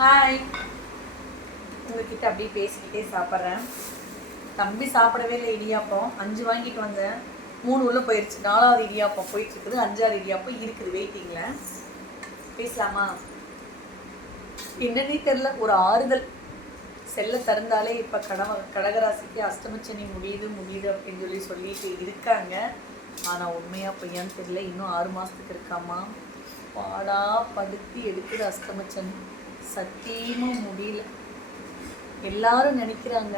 Hi உங்ககிட்ட அப்படியே பேசிக்கிட்டே சாப்பிட்றேன். தம்பி சாப்பிடவே இல்லை இடியாப்பம். அஞ்சு வாங்கிட்டு வந்தேன் மூணு உள்ள போயிடுச்சு நாலாவது இடியாப்பம் போயிட்டு இருக்குது அஞ்சாவது இடியாப்பம் இருக்குது. வெயிட்டிங்கில் பேசலாமா? என்னன்னே தெரில ஒரு ஆறுதல். செல்ல திறந்தாலே இப்போ கடவ கடகராசிக்கு அஷ்டமச்சனி முடியுது முடியுது அப்படின்னு சொல்லி சொல்லிட்டு இருக்காங்க. ஆனால் உண்மையாக பையான்னு தெரியல. இன்னும் ஆறு மாதத்துக்கு இருக்காமா? பாடா படுத்தி எடுக்குது அஷ்டமச்சனி சத்தியமாக முடியல. எல்லாரும் நினைக்கிறாங்க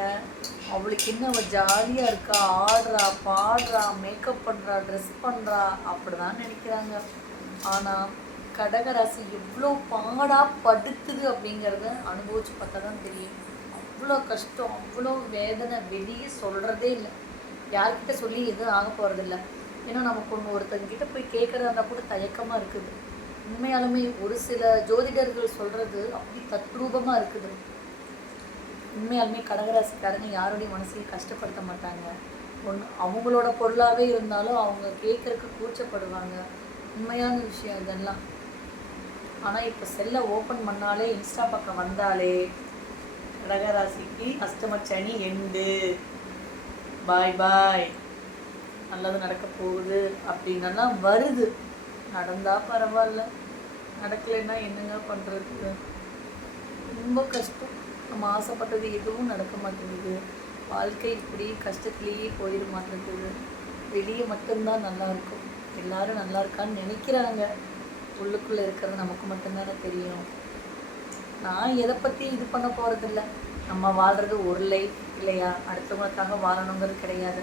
அவளுக்கு என்ன அவள் ஜாலியாக இருக்கா ஆடுறா பாடுறா மேக்கப் பண்ணுறா ட்ரெஸ் பண்ணுறா அப்படிதான் நினைக்கிறாங்க. ஆனால் கடகராசி எவ்வளோ பாடாக படுத்துது அப்படிங்கிறத அனுபவித்து பார்த்தா தான் தெரியும். அவ்வளோ கஷ்டம் அவ்வளோ வேதனை வெளியே சொல்கிறதே இல்லை. யார்கிட்ட சொல்லி எதுவும் ஆக போகிறதில்ல ஏன்னா நமக்கு ஒன்று ஒருத்தங்கிட்ட போய் கேட்குறதா இருந்தால் கூட தயக்கமாக இருக்குது. உண்மையாலுமே ஒரு சில ஜோதிடர்கள் சொல்கிறது அப்படி தத்ரூபமாக இருக்குது. உண்மையாலுமே கடகராசிக்காரங்க யாருடைய மனசையும் கஷ்டப்படுத்த மாட்டாங்க. ஒன்று அவங்களோட பொருளாகவே இருந்தாலும் அவங்க கேட்குறக்கு கூச்சப்படுவாங்க. உண்மையான விஷயம் இதெல்லாம். ஆனால் இப்போ செல்லை ஓப்பன் பண்ணாலே இன்ஸ்டா பக்கம் வந்தாலே கடகராசிக்கு அஷ்டம சனி எண்டு. பாய் பாய். நல்லது நடக்க போகுது அப்படின்னெல்லாம் வருது. நடந்தா பரவாயில்ல. நடக்கலைன்னா என்னங்க பண்ணுறது ரொம்ப கஷ்டம். நம்ம ஆசைப்பட்டது எதுவும் நடக்க மாட்டேங்குது. வாழ்க்கை இப்படி கஷ்டத்துலேயே போயிட மாட்டேங்குது. வெளியே மட்டும்தான் நல்லா இருக்கும். எல்லாரும் நல்லா இருக்கான்னு நினைக்கிறாங்க. உள்ளுக்குள்ளே இருக்கிறது நமக்கு மட்டும்தானே தெரியும். நான் எதை பற்றி இது பண்ண போகிறதில்ல நம்ம வாழ்கிறது ஒரு லைஃப் இல்லையா? அடுத்தவங்களுக்காக வாழணுங்கிறது கிடையாது.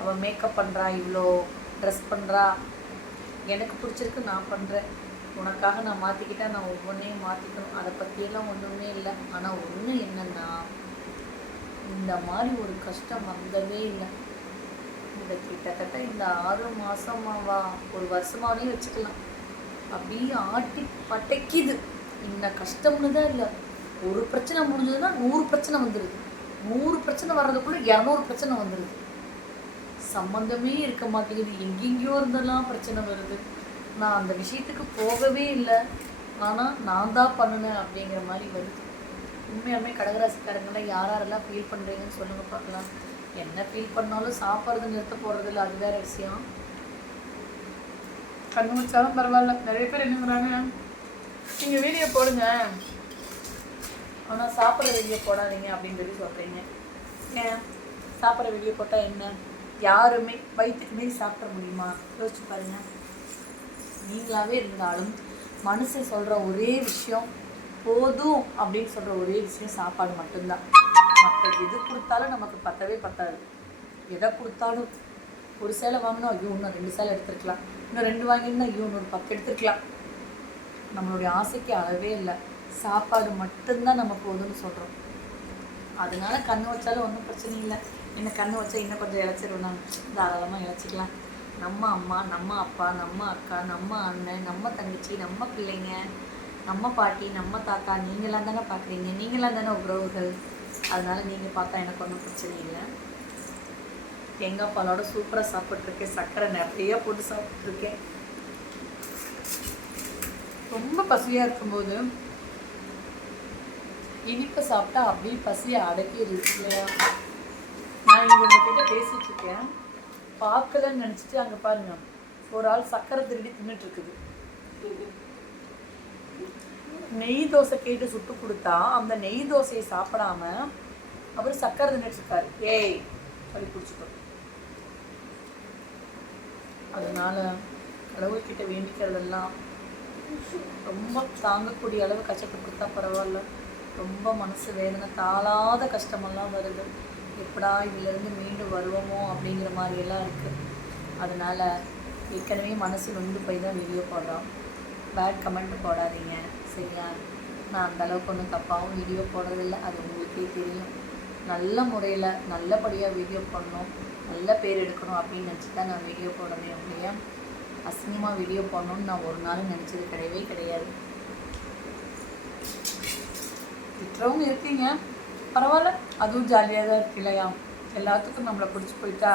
அவள் மேக்கப் பண்ணுறா இவ்வளோ ட்ரெஸ் பண்ணுறா எனக்கு பிடிச்சிருக்கு நான் பண்ணுறேன் உனக்காக நான் மாற்றிக்கிட்டால் நான் ஒவ்வொன்றையும் மாற்றிக்கணும் அதை பற்றியெல்லாம் ஒன்றுமே இல்லை. ஆனால் ஒன்று என்னென்னா இந்த மாதிரி ஒரு கஷ்டம் வந்தவே இல்லை. இந்த கிட்டத்தட்ட இந்த ஆறு மாதமாவா ஒரு வருஷமாவே வச்சுக்கலாம். அப்படியே ஆட்டி பட்டைக்குது இந்த கஷ்டம்னு தான் இல்லை. ஒரு பிரச்சனை முடிஞ்சதுன்னா நூறு பிரச்சனை வந்துடுது நூறு பிரச்சனை வர்றதுக்குள்ளே இரநூறு பிரச்சனை வந்துடுது சம்மந்தமே இருக்க மாட்டேங்குது. எங்கெங்கேயோ இருந்தெல்லாம் பிரச்சனை வருது. நான் அந்த விஷயத்துக்கு போகவே இல்லை. ஆனால் நான் தான் பண்ணினேன் அப்படிங்கிற மாதிரி வருது. உண்மையாலுமே கடகராசிக்காரங்களாம் யார் யாரெல்லாம் ஃபீல் பண்ணுறீங்கன்னு சொல்லுங்கள் பார்க்கலாம். என்ன ஃபீல் பண்ணாலும் சாப்பிட்றது நிறுத்த போகிறது இல்லை அது வேறு விஷயம். கண்ணு வச்சாலும் பரவாயில்ல. நிறைய பேர் என்னங்கிறாங்க நீங்கள் வீடியோ போடுங்க. ஆனால் சாப்பிட்ற வீடியோ போடாதீங்க அப்படின்னு சொல்லி சொல்கிறீங்க ஏன்? சாப்பிட்ற வீடியோ போட்டால் என்ன? யாருமே வயிற்றுக்கு மீறி சாப்பிட முடியுமா? யோசிச்சு பாருங்க. நீங்களாவே இருந்தாலும் மனுஷன் சொல்கிற ஒரே விஷயம் போதும் அப்படின்னு சொல்கிற ஒரே விஷயம் சாப்பாடு மட்டும்தான். மற்ற எது கொடுத்தாலும் நமக்கு பத்தவே பத்தாது. எதை கொடுத்தாலும் ஒரு சேலை வாங்கினா ஐயோ இன்னும் ரெண்டு சேலை எடுத்துருக்கலாம். இன்னும் ரெண்டு வாங்கினா ஐயோ இன்னொரு பத்து எடுத்துருக்கலாம். நம்மளுடைய ஆசைக்கு அளவே இல்லை. சாப்பாடு மட்டும்தான் நம்ம போதும்னு சொல்கிறோம் அதனால கண்ணு வச்சாலும் ஒன்றும் பிரச்சனை இல்லை. என்ன கண்ணு வச்சா இன்னும் கொஞ்சம் இழைச்சிருவேன் நான் தாராளமாக இழைச்சிக்கலாம் நம்ம அம்மா நம்ம அப்பா நம்ம அக்கா நம்ம அண்ணன் நம்ம தங்கச்சி நம்ம பிள்ளைங்க நம்ம பாட்டி நம்ம தாத்தா நீங்களாம் தானே பார்க்குறீங்க நீங்களாம் தானே உறவுகள். அதனால நீங்கள் பார்த்தா எனக்கு ஒன்றும் பிரச்சனை இல்லை. தேங்காய் பாலோட சூப்பராக சாப்பிட்ருக்கேன் சர்க்கரை நிறைய போட்டு சாப்பிட்ருக்கேன் ரொம்ப பசியாக இருக்கும்போது இனிப்பை சாப்பிட்டா அப்படியே பசியை அடக்கிடுது இல்லையா? நான் இங்கே உங்ககிட்ட பேசிட்டு இருக்கேன். பார்க்கலன்னு நினச்சிட்டு அங்கே பாருங்க. ஒரு ஆள் சக்கரை திருடி தின்னுட்டு இருக்குது. நெய் தோசை கேட்டு சுட்டு கொடுத்தா அந்த நெய் தோசையை சாப்பிடாம அவர் சக்கரை தின்னுட்டு இருக்காரு. ஏய் அப்படி பிடிச்சிட்டோம் அதனால கடவுள்கிட்ட வேண்டிக்கிறதெல்லாம் ரொம்ப தாங்கக்கூடிய அளவு கஷ்டப்பட்டு கொடுத்தா பரவாயில்ல. ரொம்ப மனசு வேதனை தாளாத கஷ்டமெல்லாம் வருது. எப்படா இதிலேருந்து மீண்டும் வருவோமோ அப்படிங்கிற மாதிரியெல்லாம் இருக்குது அதனால் ஏற்கனவே மனசு நொந்து போய் தான் வீடியோ போடுறோம். பேட் கமெண்ட் போடாதீங்க சரியா? நான் அந்த அளவுக்கு ஒன்றும் தப்பாகவும் வீடியோ போடுறதில்ல அது உங்களுக்கே தெரியும். நல்ல முறையில் நல்லபடியாக வீடியோ பண்ணணும் நல்ல பேர் எடுக்கணும் அப்படின்னு நினச்சி தான் நான் வீடியோ போடுறேன் அப்படியே அசிங்கமாக வீடியோ பண்ணணும்னு நான் ஒரு நாளும் நினச்சது கிடையவே கிடையாது. திட்டுறவங்க இருக்கீங்க. பரவாயில்ல. அதுவும் ஜாலியாக தான் இருக்கு இல்லையா? எல்லாத்துக்கும் நம்மளை பிடிச்சி போயிட்டா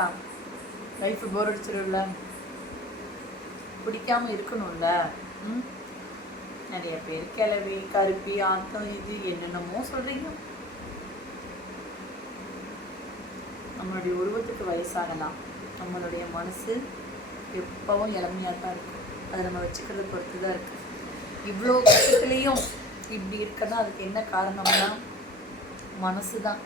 லைஃப் போர் அடிச்சிடும்ல பிடிக்காம இருக்கணும்ல. ம்? நிறைய பேர் கிளவி கருப்பி ஆத்தம் இது என்னென்னமோ சொல்கிறீங்க நம்மளுடைய உருவத்துக்கு வயசாகலாம். நம்மளுடைய மனசு எப்பவும் இளமையாக தான் இருக்கும் அதை நம்ம வச்சுக்கிறத பொறுத்து தான் இருக்குது இவ்வளோ கஷ்டத்துலேயும் இப்படி இருக்கதான் அதுக்கு என்ன காரணம்னா மனசு தான்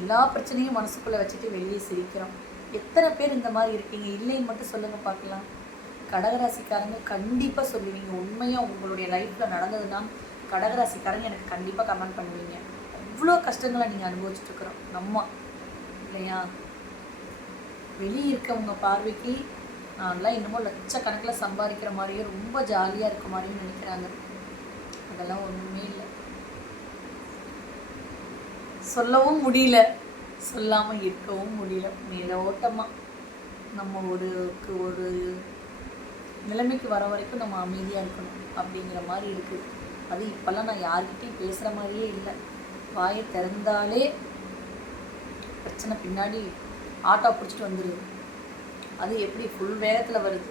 எல்லா பிரச்சனையும் மனசுக்குள்ளே வச்சுட்டு வெளியே சிரிக்கிறோம். எத்தனை பேர் இந்த மாதிரி இருக்கீங்க? இல்லைன்னு மட்டும் சொல்லுங்கள் பார்க்கலாம். கடகராசிக்காரங்க கண்டிப்பாக சொல்லுவீங்க. உண்மையாக உங்களுடைய லைஃப்பில் நடந்ததுன்னா கடகராசிக்காரங்க எனக்கு கண்டிப்பாக கமெண்ட் பண்ணுவீங்க. அவ்வளோ கஷ்டங்களை நீங்கள் அனுபவிச்சுட்ருக்குறோம் நம்ம இல்லையா? வெளியே இருக்கவங்க பார்வைக்கு நான்லாம் இன்னமும் லட்சக்கணக்கில் சம்பாதிக்கிற மாதிரியும் ரொம்ப ஜாலியாக இருக்க மாதிரியும் நினைக்கிறாங்க. அதெல்லாம் ஒன்றுமே இல்லை. சொல்லவும் முடியல. சொல்லாமல் இருக்கவும் முடியல. மேலோட்டமாக நம்ம ஒரு ஒரு நிலைமைக்கு வர வரைக்கும் நம்ம அமைதியாக இருக்கணும் அப்படிங்கிற மாதிரி இருக்குது அது இப்போல்லாம் நான் யார்கிட்டையும் பேசுகிற மாதிரியே இல்லை. வாயை திறந்தாலே பிரச்சனை பின்னாடி ஆட்டோ பிடிச்சிட்டு வந்துடுது அது எப்படி ஃபுல் வேகத்தில் வருது?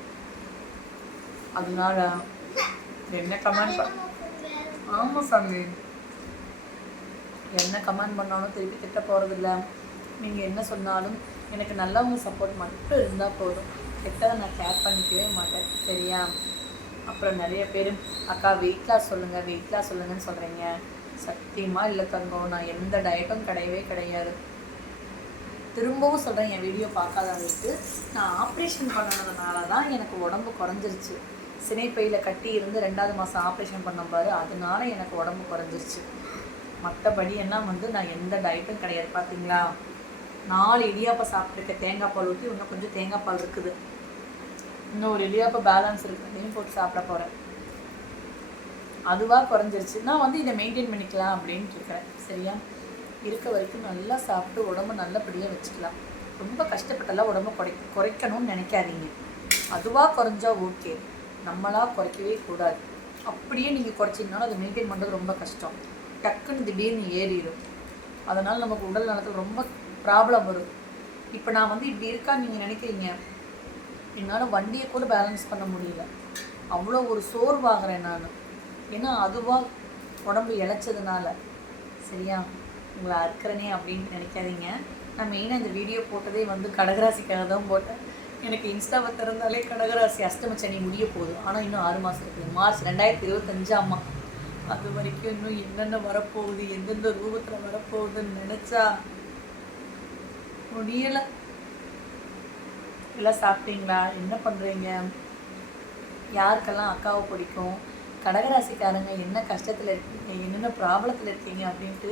அதனால என்ன கமெண்ட் ஆமாம் சாமி. என்ன கமெண்ட் பண்ணாலும் திருப்பி திட்ட போகிறதில்ல நீங்கள் என்ன சொன்னாலும் எனக்கு நல்லவங்க சப்போர்ட் மட்டும் இருந்தால் போதும். கெட்டதை நான் கேர் பண்ணிக்கவே மாட்டேன். சரியா? அப்புறம் நிறைய பேர் அக்கா வெயிட் லாஸ் சொல்லுங்கள் வெயிட் லாஸ் சொல்லுங்கன்னு சொல்கிறீங்க சத்தியமாக இல்லை தங்கம் நான் எந்த டயட்டும் கிடையவே கிடையாது. திரும்பவும் சொல்கிறேன் என் வீடியோ பார்க்காதவங்களுக்கு. நான் ஆப்ரேஷன் பண்ணதுனால தான் எனக்கு உடம்பு குறைஞ்சிருச்சு. சினைப்பையில் கட்டி இருந்து ரெண்டாவது மாதம் ஆப்ரேஷன் பண்ண பாரு அதனால எனக்கு உடம்பு குறைஞ்சிருச்சு. மற்றபடி என்ன வந்து நான் எந்த டயட்டும் கிடையாது பார்த்தீங்களா நாலு இடியாப்பம் சாப்பிட்ருக்க தேங்காய் பால் ஊற்றி இன்னும் கொஞ்சம் தேங்காய் பால் இருக்குது. இன்னும் ஒரு இடியாப்பம் பேலன்ஸ் இருக்குது அதையும் போட்டு சாப்பிட போகிறேன் அதுவாக குறைஞ்சிருச்சு. நான் வந்து இதை மெயின்டைன் பண்ணிக்கலாம் அப்படின்ட்டு இருக்கிறேன் சரியா? இருக்க வரைக்கும் நல்லா சாப்பிட்டு உடம்பு நல்லபடியாக வச்சுக்கலாம். ரொம்ப கஷ்டப்பட்டெல்லாம் உடம்பு குறை குறைக்கணும்னு நினைக்காதீங்க. அதுவாக குறைஞ்சா ஓகே நம்மளாக குறைக்கவே கூடாது. அப்படியே நீங்கள் குறைச்சிங்கனாலும் அதை மெயின்டைன் பண்ணுறது ரொம்ப கஷ்டம். டக்குன்னு திடீர்னு ஏறிடும் அதனால் நமக்கு உடல் நலத்தில் ரொம்ப ப்ராப்ளம் வரும். இப்போ நான் வந்து இப்படி இருக்கான்னு நீங்கள் நினைக்கிறீங்க. என்னால் வண்டியை கூட பேலன்ஸ் பண்ண முடியல. அவ்வளோ ஒரு சோர்வாகிறேன் நான். ஏன்னா அதுவாக உடம்பு இழைச்சதுனால. சரியா? உங்களை அறுக்கிறனே அப்படின்னு நினைக்காதீங்க. நான் மெயினாக இந்த வீடியோ போட்டதே வந்து கடகராசிக்காக தான் போட்டேன். எனக்கு இன்ஸ்டாவை திறந்தாலே கடகராசி அஷ்டமச்சனி முடிய போகுது. ஆனால் இன்னும் ஆறு மாதம் இருக்குது. மார்ச் ரெண்டாயிரத்தி இருபத்தஞ்சாமா அது வரைக்கும் இன்னும் என்னென்ன வரப்போகுது எந்தெந்த ரூபத்தில் வரப்போகுதுன்னு நினச்சா முடியலை. எல்லாம் சாப்பிட்டீங்களா? என்ன பண்ணுறீங்க யாருக்கெல்லாம் அக்காவை பிடிக்கும்? கடகராசிக்காரங்க என்ன கஷ்டத்தில் இருக்கீங்க? என்னென்ன ப்ராப்ளத்தில் இருக்கீங்க? அப்படின்ட்டு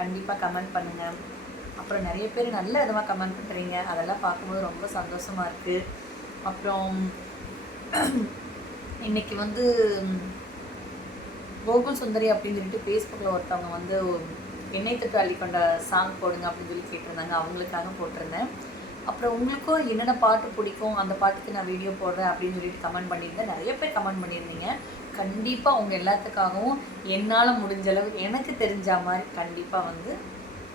கண்டிப்பாக கமெண்ட் பண்ணுங்கள் அப்புறம் நிறைய பேர் நல்ல விதமாக கமெண்ட் பண்ணுறீங்க அதெல்லாம் பார்க்கும்போது ரொம்ப சந்தோஷமாக இருக்குது அப்புறம் இன்னைக்கு வந்து கோகுல் சுந்தரி அப்படின்னு சொல்லிட்டு ஃபேஸ்புக்கில் ஒருத்தவங்க வந்து எண்ணெய் தட்டு அள்ளி கொண்ட சாங் போடுங்க அப்படின்னு சொல்லி கேட்டிருந்தாங்க. அவங்களுக்காக போட்டிருந்தேன். அப்புறம் உங்களுக்கும் என்னென்ன பாட்டு பிடிக்கும் அந்த பாட்டுக்கு நான் வீடியோ போடுறேன் அப்படின்னு சொல்லிட்டு கமெண்ட் பண்ணியிருந்தேன். நிறைய பேர் கமெண்ட் பண்ணியிருந்தீங்க. கண்டிப்பாக அவங்க எல்லாத்துக்காகவும் என்னால் முடிஞ்ச அளவு எனக்கு தெரிஞ்ச மாதிரி கண்டிப்பாக வந்து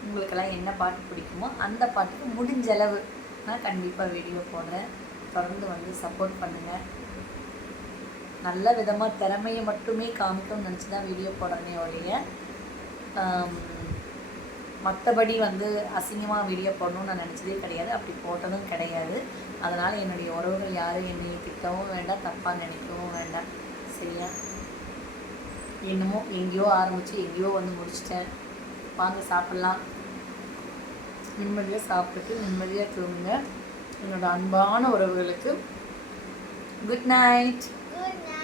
உங்களுக்கெல்லாம் என்ன பாட்டு பிடிக்குமோ அந்த பாட்டுக்கு முடிஞ்ச அளவு நான் கண்டிப்பாக வீடியோ போடுறேன். தொடர்ந்து வந்து சப்போர்ட் பண்ணுங்கள் நல்ல விதமாக திறமையை மட்டுமே காமிக்கணும்னு நினச்சி தான் வீடியோ போடுறேனே ஒழிய மற்றபடி வந்து அசிங்கமாக வீடியோ போடணும்னு நான் நினச்சதே கிடையாது. அப்படி போட்டதும் கிடையாது. அதனால் என்னுடைய உறவுகள் யாரும் என்னை திட்டவும் வேண்டாம் தப்பாக நினைக்கவும் வேண்டாம். சரியா? என்னமோ எங்கேயோ ஆரம்பித்து எங்கேயோ வந்து முடிச்சிட்டேன். வாங்க சாப்பிட்லாம். நிம்மதியாக சாப்பிட்டுட்டு நிம்மதியாக தூங்குங்க. என்னோட அன்பான உறவுகளுக்கு குட் நைட் Good night.